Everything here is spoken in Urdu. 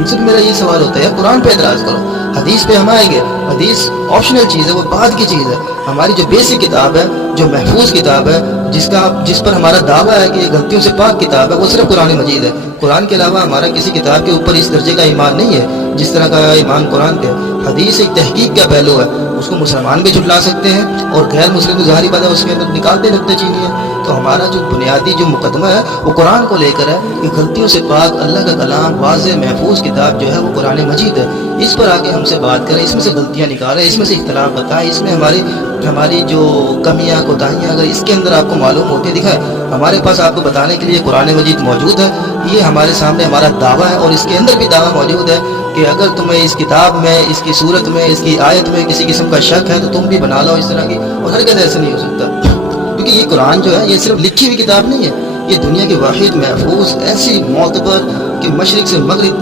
ان سے بھی میرا یہ سوال ہوتا ہے قرآن پہ اعتراض کرو، حدیث پہ ہم آئیں گے، حدیث آپشنل چیز ہے، وہ بعد کی چیز ہے۔ ہماری جو بیسک کتاب ہے، جو محفوظ کتاب ہے، جس پر ہمارا دعویٰ ہے کہ یہ غلطیوں سے پاک کتاب ہے، وہ صرف قرآن مجید ہے۔ قرآن کے علاوہ ہمارا کسی کتاب کے اوپر اس درجے کا ایمان نہیں ہے جس طرح کا ایمان قرآن پہ۔ حدیث ایک تحقیق کا پہلو ہے، اس کو مسلمان بھی جھٹلا سکتے ہیں اور غیر مسلم بھی ظاہری بات ہے اس کے اندر نکالتے نکتے چینی ہے۔ تو ہمارا جو بنیادی جو مقدمہ ہے وہ قرآن کو لے کر ہے کہ غلطیوں سے پاک اللہ کا کلام واضح محفوظ کتاب جو ہے وہ قرآن مجید ہے۔ اس پر آ کے ہم سے بات کریں، اس میں سے غلطیاں نکالیں، اس میں سے اختلاف بتائیں، اس میں ہماری جو کمیاں کوتاہیاں اگر اس کے اندر آپ کو معلوم ہوتی دکھائے، ہمارے پاس آپ کو بتانے کے لیے قرآن مجید موجود ہے۔ یہ ہمارے سامنے ہمارا دعویٰ ہے اور اس کے اندر بھی دعویٰ موجود ہے کہ اگر تمہیں اس کتاب میں، اس کی صورت میں، اس کی آیت میں کسی قسم کا شک ہے تو تم بھی بنا لو اس طرح کی، اور ہرگز ایسا نہیں ہو سکتا، کیونکہ یہ قرآن جو ہے یہ صرف لکھی ہوئی کتاب نہیں ہے، یہ دنیا کی واحد محفوظ ایسی معتبر کہ مشرق سے مغرب